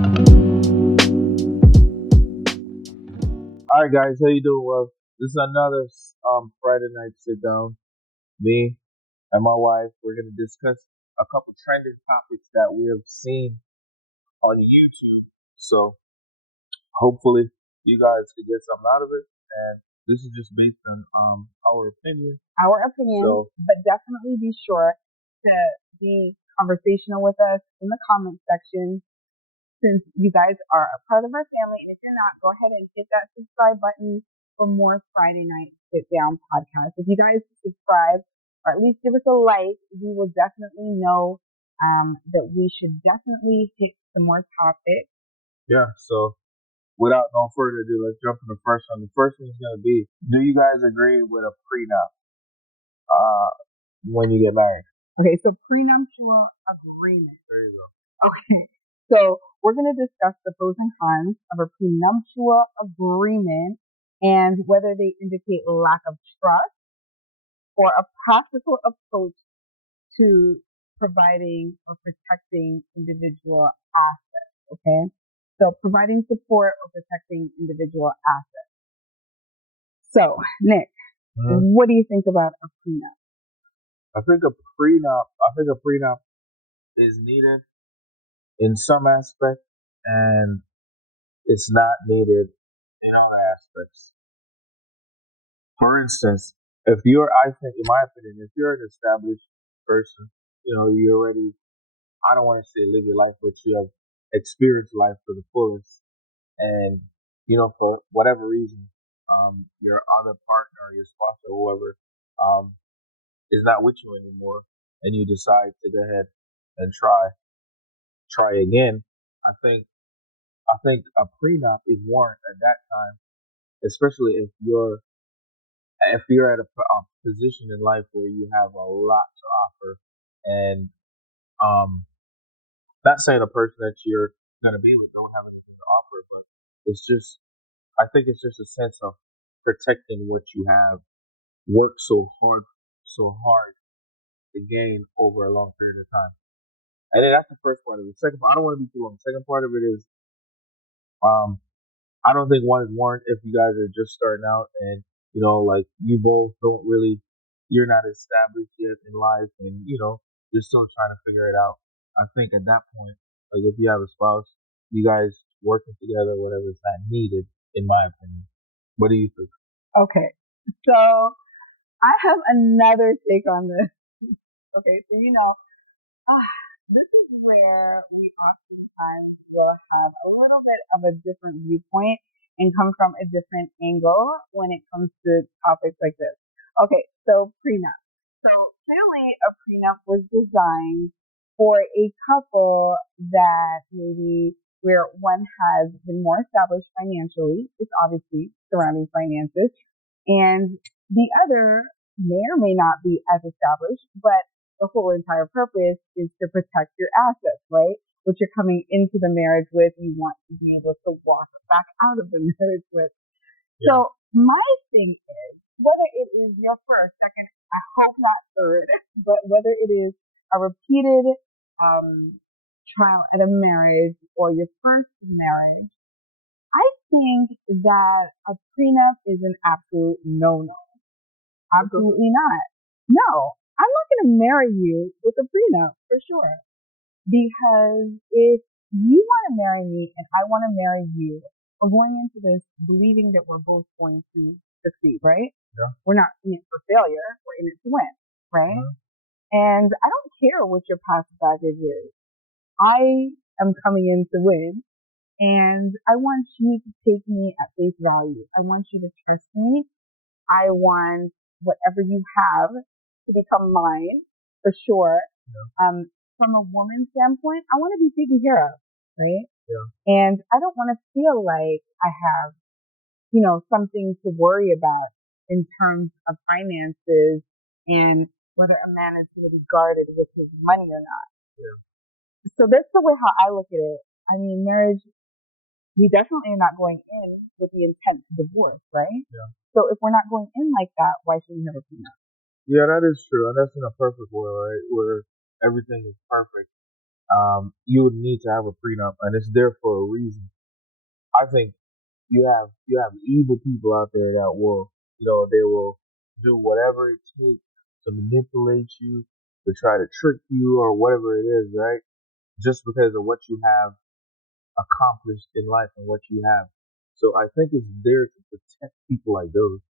All right, guys, how you doing? Well, this is another Friday night sit down. Me and my wife, we're gonna discuss a couple trending topics that we have seen on YouTube. So hopefully you guys can get something out of it. And this is just based on our opinion. Our opinion, So but definitely be sure to be conversational with us in the comment section since you guys are a part of our family. And if you're not, go ahead and hit that subscribe button for more Friday Night Sit Down podcasts. If you guys subscribe or at least give us a like, we will definitely know that we should definitely hit some more topics. yeah, so without no further ado, let's jump to the first one. The first one is gonna be: do you guys agree with a prenup when you get married? Okay, so prenuptial agreement. There you go. Okay, so we're going to discuss the pros and cons of a prenuptial agreement and whether they indicate lack of trust or a practical approach to providing or protecting individual assets. Okay, so providing support or protecting individual assets. So, Nick, what do you think about a prenup? I think a prenup is needed in some aspects, and it's not needed in other aspects. For instance, I think, in my opinion, if you're an established person, you already, I don't want to say live your life, but you have experienced life to the fullest, and for whatever reason, your other partner, your spouse, or whoever, um, is not with you anymore, and you decide to go ahead and try again. I think I think a prenup is warranted at that time, especially if you're at a position in life where you have a lot to offer, and um, not saying a person that you're gonna be with don't have anything to offer, but it's just I think it's just a sense of protecting what you have worked so hard to gain over a long period of time. And then that's the first part of it. Second, I don't want to be too long. Second part of it is um, I don't think one is warranted if you guys are just starting out and like you both don't really, you're not established yet in life, and you're still trying to figure it out. I think at that point, like if you have a spouse, you guys working together, whatever, is not needed, in my opinion. What do you think? Okay, so I have another take on this. Okay, so this is where we oftentimes will have a little bit of a different viewpoint and come from a different angle when it comes to topics like this. Okay, so prenup. So clearly a prenup was designed for a couple that maybe where one has been more established financially, it's obviously surrounding finances, and the other may or may not be as established, but the whole entire purpose is to protect your assets, right? What you're coming into the marriage with, you want to be able to walk back out of the marriage with. Yeah. So my thing is, whether it is your first, second, I hope not third, but whether it is a repeated trial at a marriage or your first marriage, I think that a prenup is an absolute no-no. Absolutely not. No, I'm not going to marry you with a prenup for sure. Because if you want to marry me and I want to marry you, we're going into this believing that we're both going to succeed, right? Yeah. We're not in it for failure. We're in it to win, right? Mhm. And I don't care what your past baggage is. I am coming in to win. And I want you to take me at face value. I want you to trust me. I want whatever you have to become mine for sure. Yeah. From a woman's standpoint, I want to be taken care of, right? Yeah. And I don't want to feel like I have, something to worry about in terms of finances and whether a man is going to be guarded with his money or not. Yeah. So that's the way how I look at it. I mean, marriage, we definitely are not going in with the intent to divorce, right? Yeah. So if we're not going in like that, why should we have a prenup? Yeah, that is true, and that's in a perfect world, right? Where everything is perfect. you would need to have a prenup, and it's there for a reason. I think you have evil people out there that will, they will do whatever it takes to manipulate you, to try to trick you or whatever it is, right? Just because of what you have accomplished in life and what you have. So I think it's there to protect people like those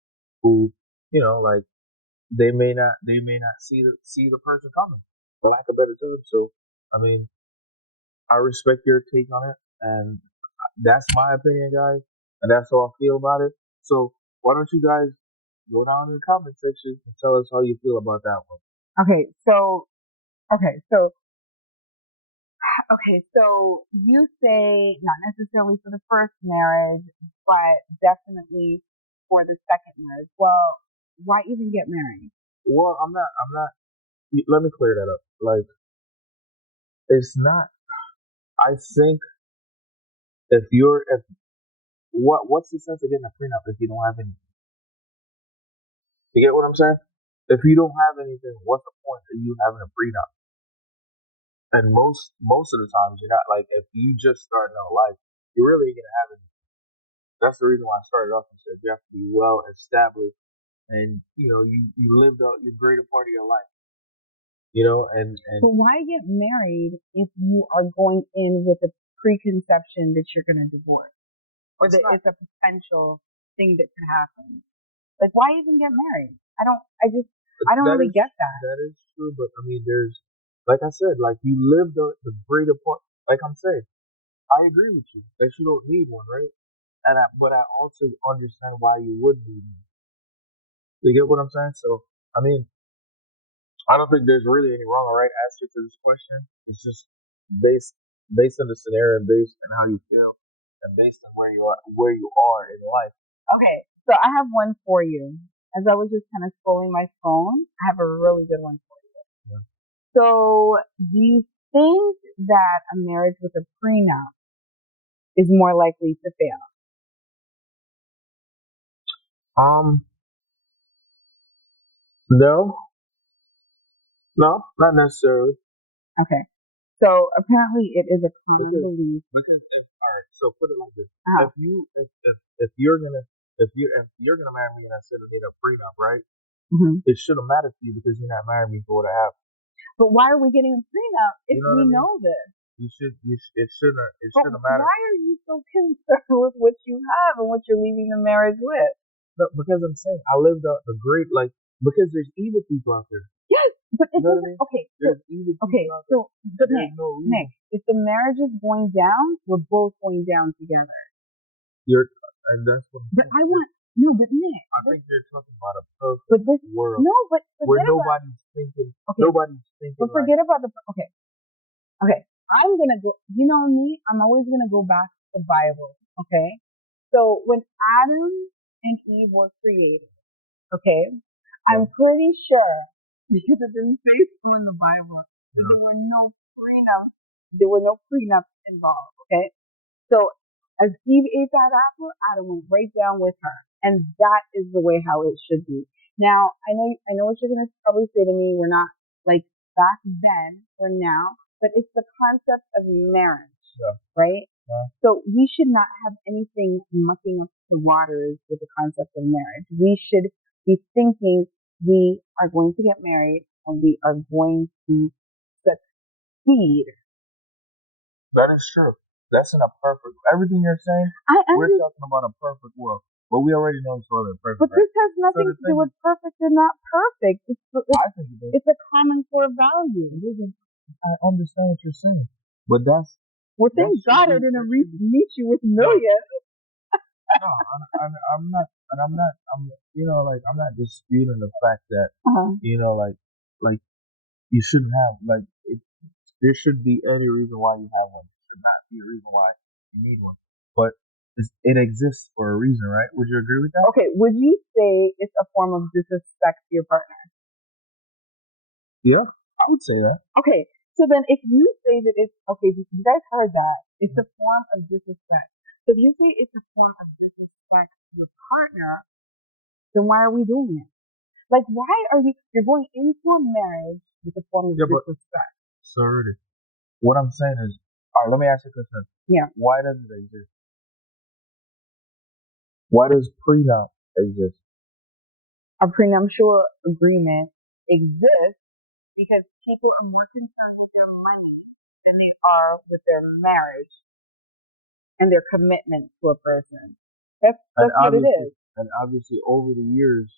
who, like they may not see the person coming, for lack of better term. So I mean, I respect your take on it, and that's my opinion, guys, and that's how I feel about it. So why don't you guys go down in the comment section and tell us how you feel about that one? Okay, so okay, so okay, so you say not necessarily for the first marriage, but definitely for the second marriage. Well, why even get married? Well, I'm not. Let me clear that up. Like, it's not. I think if what's the sense of getting a prenup if you don't have any? You get what I'm saying? If you don't have anything, what's the point of you having a prenup? And most of the times, you're not like if you just starting out life, you're really gonna have it. That's the reason why I started off and said you have to be well established, and you lived out your greater part of your life, and But why get married if you are going in with a preconception that you're going to divorce or it's that not it's a potential thing that could happen? Like, why even get married? I don't that really is get that. that is true, but I mean, there's like I said, like you lived the greater part. Like I'm saying, I agree with you that you don't need one, right? But I also understand why you would need one. You get what I'm saying? So I mean, I don't think there's really any wrong or right answer to this question. It's just based on the scenario, based on how you feel, and based on where you are in life. Okay, so I have one for you. As I was just kind of scrolling my phone, I have a really good one for you. Yeah. So, do you think that a marriage with a prenup is more likely to fail? Um, no, no, not necessarily. Okay, so apparently it is a common Because belief. all right, so put it like this: Uh-huh. if you're gonna marry me and I said I need a prenup, right? Hmm. It shouldn't matter to you because you're not marrying me for what I have. But why are we getting a prenup if You know what we I mean? know this? It But shouldn't matter. why are you so concerned with what you have and what you're leaving the marriage with? No, because I'm saying I lived a great like because there's evil people out there. Yes, but You it know what I doesn't. mean? Okay, so There's evil people okay, out there, so and but there's Nick, no Nick, reason. if the marriage is going down, we're both going down together. You're, and that's what I'm But saying. I want no, but Nick, I think you're talking about a but perfect this world no, but where forget about okay, nobody's thinking but like, forget about the okay, okay. I'm gonna go. You know me, I'm always gonna go back to the Bible. Okay, so when Adam and Eve were created, okay, I'm pretty sure because it didn't say so in the Bible that there were no prenups. There were no prenups involved. Okay, so as Eve ate that apple, Adam went right down with her, and that is the way how it should be. Now I know what you're gonna probably say to me. We're not like back then or now, but it's the concept of marriage, yeah, right? yeah. So we should not have anything mucking up the waters with the concept of marriage. We should be thinking we are going to get married and we are going to succeed. That is true. That's in a perfect. Everything you're saying, I we're understand. talking about a perfect world, but we already know it's world is perfect, But right? this has So nothing the to do thing with is, perfect or not perfect. I think it is. It's a common core value. It isn't. I understand what you're saying, but Well, that thank should God be I didn't that should be meet you with no, millions. no. I'm not, and I'm not. Like I'm not disputing the fact that Uh-huh. like you shouldn't have like there shouldn't be any reason why you have one. There should not be a reason why you need one. But it exists for a reason, right? Would you agree with that? Okay, would you say it's a form of disrespect to your partner? Yeah, I would say that. Okay, so then if you say that it's okay, you guys heard that it's a form of disrespect. So if you say it's a form of disrespect to your partner, then why are we doing it? Like, why are you're going into a marriage with a form of Yeah, but disrespect? sorry. What I'm saying is, all right. Let me ask you a question. Yeah. Why does it exist? Why does prenup exist? A prenuptial agreement exists because people are more concerned with their money than they are with their marriage and their commitment to a person. That's what it is. And obviously, over the years,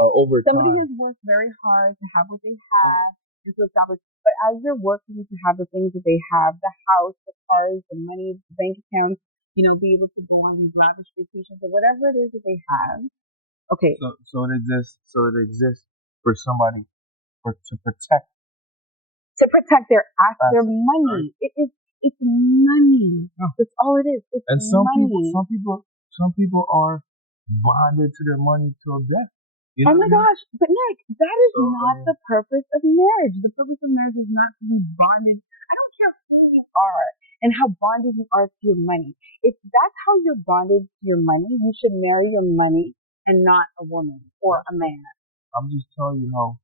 over Somebody time, has worked very hard to have what they have and to establish. But as they're working to have the things that they have, the house, the cars, the money, the bank accounts, be able to go on these lavish vacations or whatever it is that they have. Okay. so it exists. So it exists for somebody to protect their money. Right? It's money. Yeah. That's all it is. It's and money. Some people are bonded to their money till death. Oh my gosh, but Nick, that is not the purpose of marriage. The purpose of marriage is not to be bonded. I don't care who you are and how bonded you are to your money. If that's how you're bonded to your money, you should marry your money and not a woman or a man. I'm just telling you how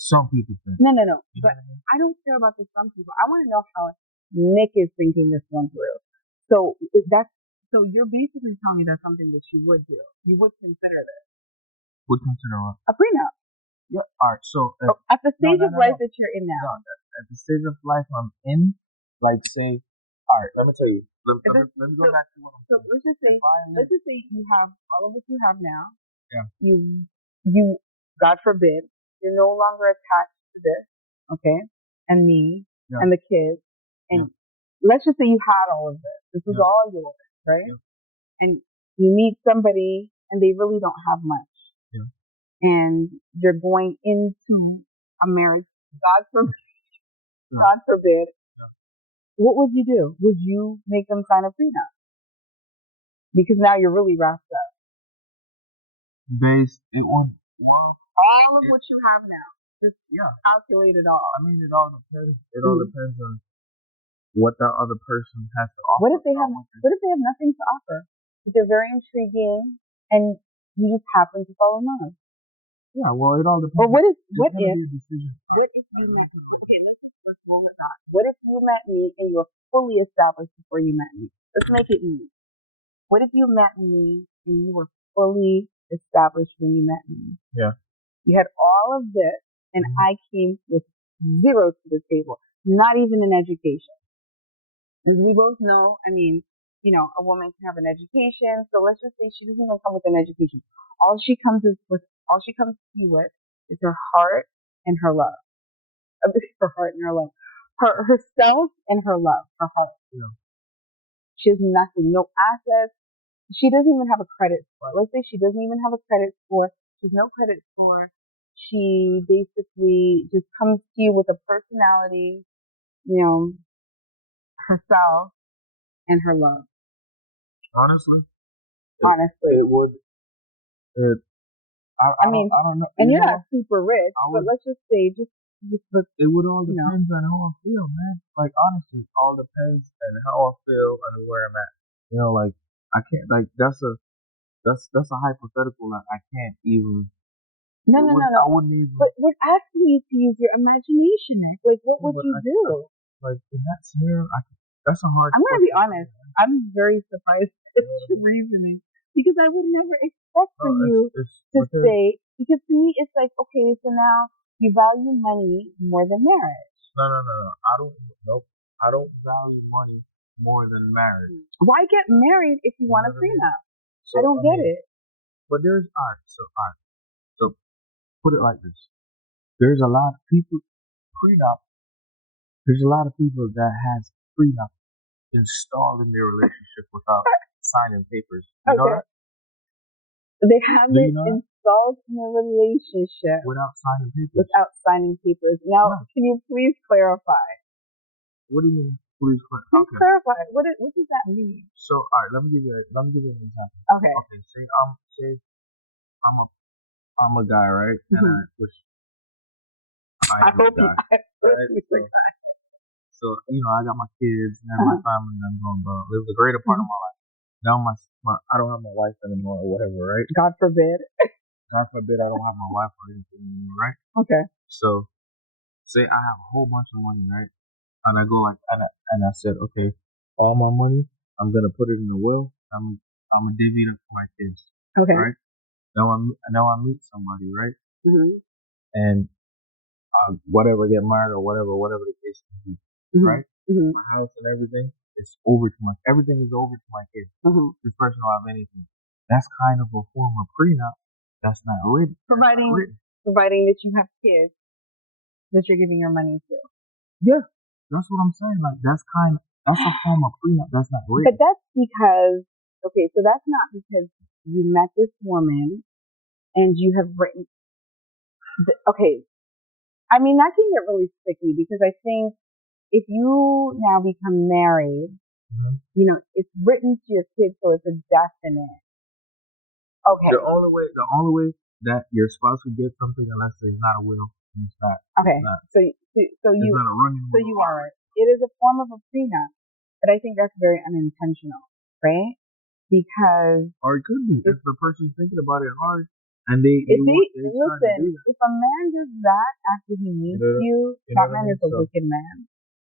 some people think. No. But I don't care about the some people. I want to know how Nick is thinking this one through. So you're basically telling me that's something that you would do. You would consider this. Would consider what? A prenup. Yeah. All right. So at the stage of life that you're in now. At the stage of life I'm in, like say, all right. Let me tell you. Let me go back to what I'm saying. So let's just say you have all of what you have now. Yeah. You, God forbid, you're no longer attached to this, okay, and me and the kids, and let's just say you had all of this. This is all yours, right? And you meet somebody and they really don't have much. And you're going into a marriage, God forbid, what would you do? Would you make them sign a prenup? Because now you're really wrapped up. All of what you have now. Just calculate it all. I mean, it all depends. It all depends on what that other person has to offer. What if they have nothing to offer? They're very intriguing, and you just happen to fall in love. Yeah, well, it all depends. But what if you met me? Okay, let's just first roll it out. What if you met me and you were fully established before you met me? Let's make it easy. What if you met me and you were fully established when you met me? Yeah. You had all of this, and I came with zero to the table, not even an education. As we both know, I mean, a woman can have an education, so let's just say she doesn't even come with an education. All she comes to you with is her heart and her love. Her heart and her love. Herself and her love. Her heart. Yeah. She has nothing, no assets. She doesn't even have a credit score. Let's say she doesn't even have a credit score. She has no credit score. She basically just comes to you with a personality, herself and her love. Honestly, it would. I don't know. And you're not super rich, but let's just say, it would all depend on how I feel, man. Like honestly, it all depends on how I feel and where I'm at. Like I can't. Like that's a hypothetical that I can't even. No. I wouldn't even. But we're asking you to use your imagination. Like, what would you do? Like in that scenario, that's a hard. I'm gonna be honest. I'm very surprised at your reasoning because I would never expect for you to say. Because to me, it's like, okay, so now you value money more than marriage. No. I don't value money more than marriage. Why get married if you want a prenup? I don't get it. But there's art. So put it like this: there's a lot of people prenup. There's a lot of people that has prenup installed in their relationship without signing papers. You know that? They have it installed in a relationship without signing papers. Now, can you please clarify? What do you mean? Please clarify. What does that mean? So, all right, let me give you an example. Okay. Say I'm a guy, right? And I wish I hope a guy. So I got my kids and my family, and I'm going, bro. It was a greater part of my life. Now I don't have my wife anymore or whatever, right? God forbid. God forbid I don't have my wife or anything anymore, right? Okay. So, say I have a whole bunch of money, right? and I go like, and I said, okay, all my money, I'm gonna put it in a will. I'm gonna divvy it up to my kids, Okay. right? Now I meet somebody, right? Mhm. And whatever, get married or whatever the case may be, Mhm. right? Mhm. My house and everything is over to my, everything is over to my kids. Mhm. This person don't have anything. That's kind of a form of prenup. That's not written. Providing that you have kids that you're giving your money to. Yeah, that's what I'm saying. Like that's a form of prenup. That's not But written. that's because, okay, so that's not because you met this woman and you have written, okay, I mean, that can get really sticky because I think if you now become married, Mm-hmm. you know, it's written to your kids, so it's a definite. Okay. The only way that your spouse would get something unless there's not a will, and it's not. Okay. It's not. So It's you not a running will. you are right. It is a form of a prenup, but I think that's very unintentional, right? Because Or it could be if the person's thinking about it hard and they trying to do that. if a man does that after he meets you, that man is a wicked man.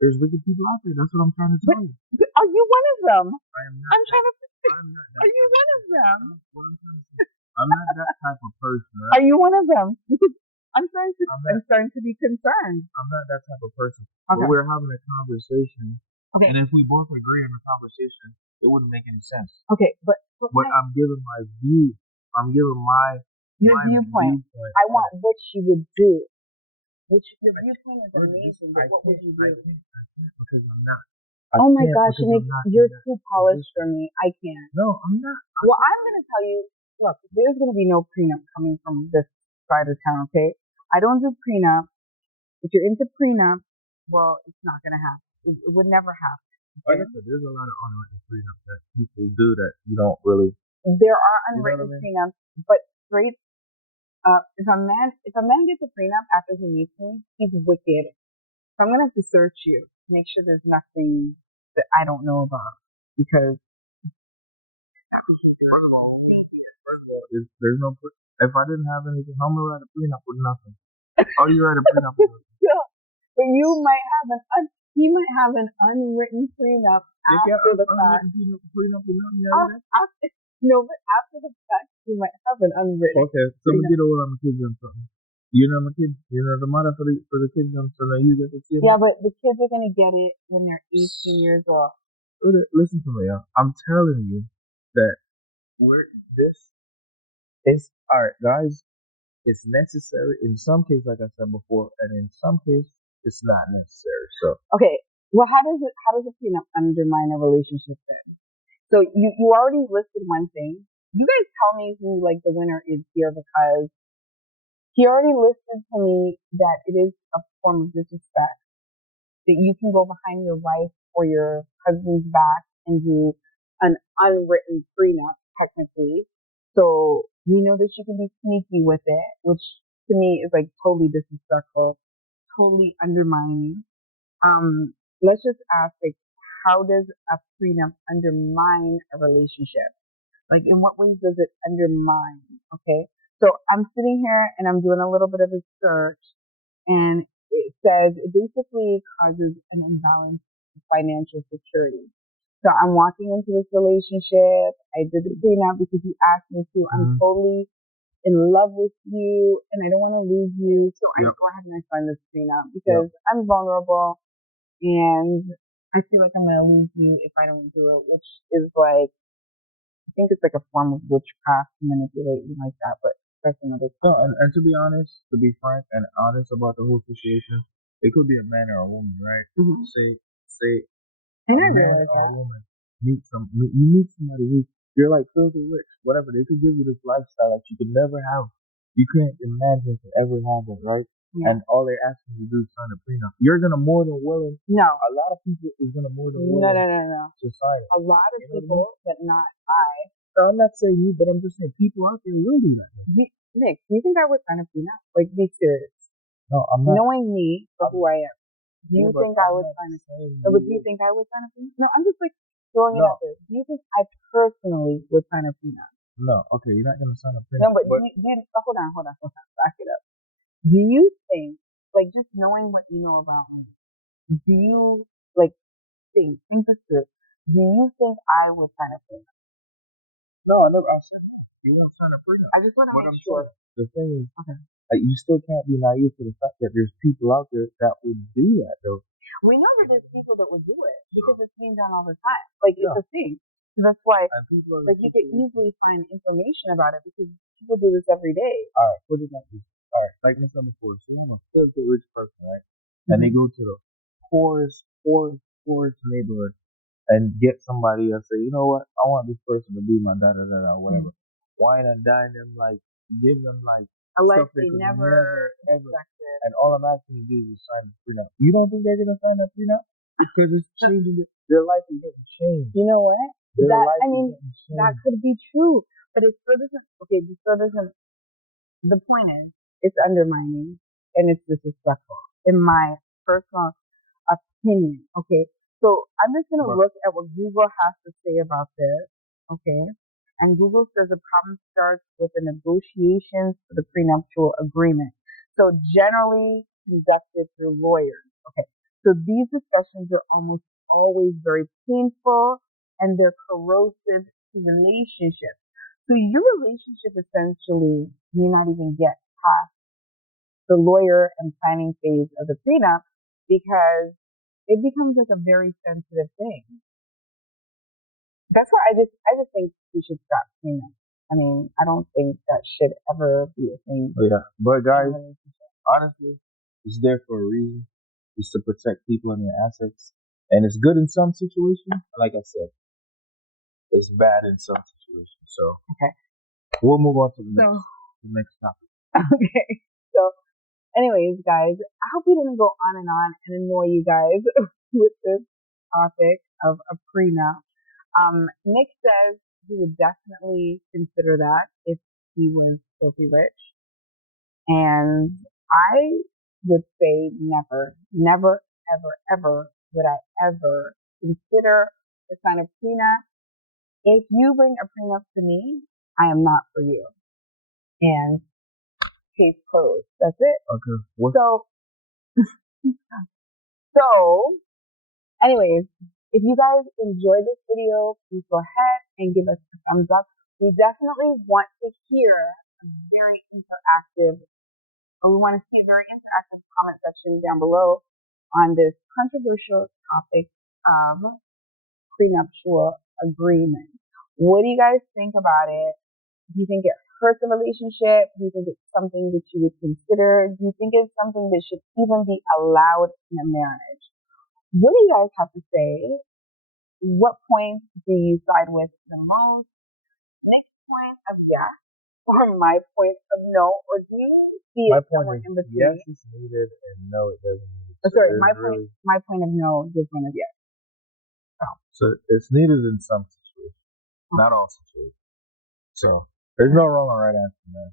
There's wicked people out there. That's what I'm trying to tell you. Are you one of them? I am not. I'm trying to. I'm not that Are you one of them? What I'm trying to say. I'm not that type of person, right? Are you one of them? I'm starting to be concerned. I'm not that type of person. Okay. But we're having a conversation, okay. And if we both agree on the conversation, it wouldn't make any sense. Okay, but I'm giving my view. I'm giving your viewpoint. I want what you would do. Your viewpoint is amazing, but what would you do? I can't because I'm not. Oh my gosh, Nick, you're too polished for me. I can't. No, I'm not. Well, I'm going to tell you, look, there's going to be no prenup coming from this side of town, okay? I don't do prenup. If you're into prenup, well, it's not going to happen. It would never happen. Okay? Like I said, there's a lot of unwritten prenups that people do that you don't really. There are unwritten prenups, but straight if a man gets a prenup after he meets me, he's wicked. So I'm gonna have to search you, make sure there's nothing that I don't know about, because first of all, there's no. If I didn't have anything, how am I write a prenup with nothing? How do you write a prenup with nothing? But he might have an unwritten prenup after the fact. Prenup with nothing. No, but after the fact, you might have an unwritten. Okay, so I'm gonna get all my kids on something. You know my kids. You know the mother for the kids on so now you get to see them. Yeah, but the kids are gonna get it when they're 18 years old. Listen to me, y'all. I'm telling you that this is alright, guys. It's necessary in some cases, like I said before, and in some cases it's not necessary. So okay, well, how does a prenup undermine a relationship then? So you already listed one thing. You guys tell me who like the winner is here, because he already listed to me that it is a form of disrespect, that you can go behind your wife or your husband's back and do an unwritten prenup, technically. So we know that you can be sneaky with it, which to me is like totally disrespectful, totally undermining. Let's just ask, like, how does a prenup undermine a relationship? Like, in what ways does it undermine? Okay. So I'm sitting here and I'm doing a little bit of a search, and it says it basically causes an imbalance in financial security. So I'm walking into this relationship. I did the prenup because you asked me to. I'm totally in love with you and I don't want to lose you. So I go ahead and I sign this prenup because I'm vulnerable and I feel like I'm going to lose you if I don't do it, which is like, I think it's like a form of witchcraft to manipulate you like that, but that's another thing. No, and to be honest, to be frank and honest about the whole situation, it could be a man or a woman, right? Mm-hmm. Say and a man or a woman you meet somebody who you're like filthy rich, whatever. They could give you this lifestyle that you could never have. You couldn't imagine to ever have it, right? Yeah. And all they're asking you to do is sign a prenup. You're gonna more than willing. No. A lot of people is gonna more than willing. No. To sign it. A lot of people, but not I. So I'm not saying you, but I'm just saying people out there will do that. Nick, do you think I would sign a prenup? Like, be serious. No, I'm not. Knowing me for who I am, do you think I would sign a prenup? Do you think I would sign a prenup? No, I'm just like throwing it out there. Do you think I personally would sign a prenup? No. Okay, you're not gonna sign a prenup. No, but hold on. Back it up. Do you think, like, just knowing what you know about me, do you like think this through? Do you think I would sign a prenup? No, I never. I said you won't sign a prenup. I just want to What make I'm sure. saying, the thing is, Okay. you still can't be naive to the fact that there's people out there that would do that, though. We know that there's people that would do it because it's being done all the time. Like it's Yeah. a thing. So that's why, And people are like, you could easily find information about it because people do this every day. all right, put it like this. All right, like I said before, so I'm a filthy rich person, right? And they go to the poorest neighborhood and get somebody and say, you know what, I want this person to be my da da da da whatever. Wine and dine them, like give them like A life stuff they they could never ever. expected. And all I'm asking you to do is sign the prenup. You don't think they're gonna sign that prenup? Because it's changing their life is getting changed. You know what? Their That life I mean, is getting changed. that could be true, but it still doesn't. Okay, it still doesn't. The point is, it's undermining and it's disrespectful, in my personal opinion. Okay, so I'm just gonna But look at what Google has to say about this. Okay, and Google says the problem starts with the negotiations for the prenuptial agreement. So generally conducted through lawyers. Okay, so these discussions are almost always very painful and they're corrosive to relationships. So your relationship essentially may not even get past the lawyer and planning phase of the prenup because it becomes like a very sensitive thing. That's why I just think we should stop prenup. I mean, I don't think that should ever be a thing. yeah, but guys, honestly, it's there for a reason. It's to protect people and their assets, and it's good in some situations. Like I said, it's bad in some situations. So Okay. we'll move on to the next topic. Okay. So anyways, guys, I hope we didn't go on and annoy you guys with this topic of a prenup. Nick says he would definitely consider that if he was filthy rich. And I would say never, never, ever, ever would I ever consider the kind of prenup. If you bring a prenup to me, I am not for you. And case closed. That's it. Okay. So, so, anyways, if you guys enjoyed this video, please go ahead and give us a thumbs up. We definitely want to hear a very interactive, or we want to see a very interactive comment section down below on this controversial topic of prenuptial agreement. What do you guys think about it? Do you think it hurts a relationship? Do you think it's something that you would consider? Do you think it's something that should even be allowed in a marriage? What do you guys have to say? What point do you side with the most? Next point of yes, or my point of no, or do you see it somewhere in between? Yes, it's needed, and no, it doesn't need it. Sorry, my point of no, your point of yes. So it's needed in some situations, not all situations. So there's no wrong or right answer, man.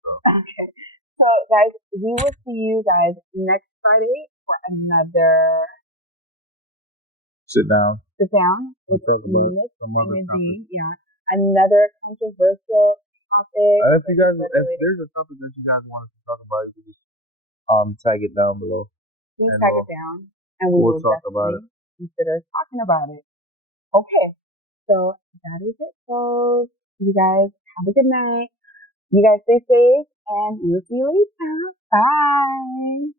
So. Okay. So guys, we will see you guys next Friday for another sit down with Nick and Nadine. Yeah, another controversial topic. If there's a topic that you guys want us to talk about, you can just tag it down below. Please tag it down, and we will talk about it. Consider talking about it. Okay, so that is it, folks. You guys have a good night. You guys stay safe, and we'll see you later. Bye.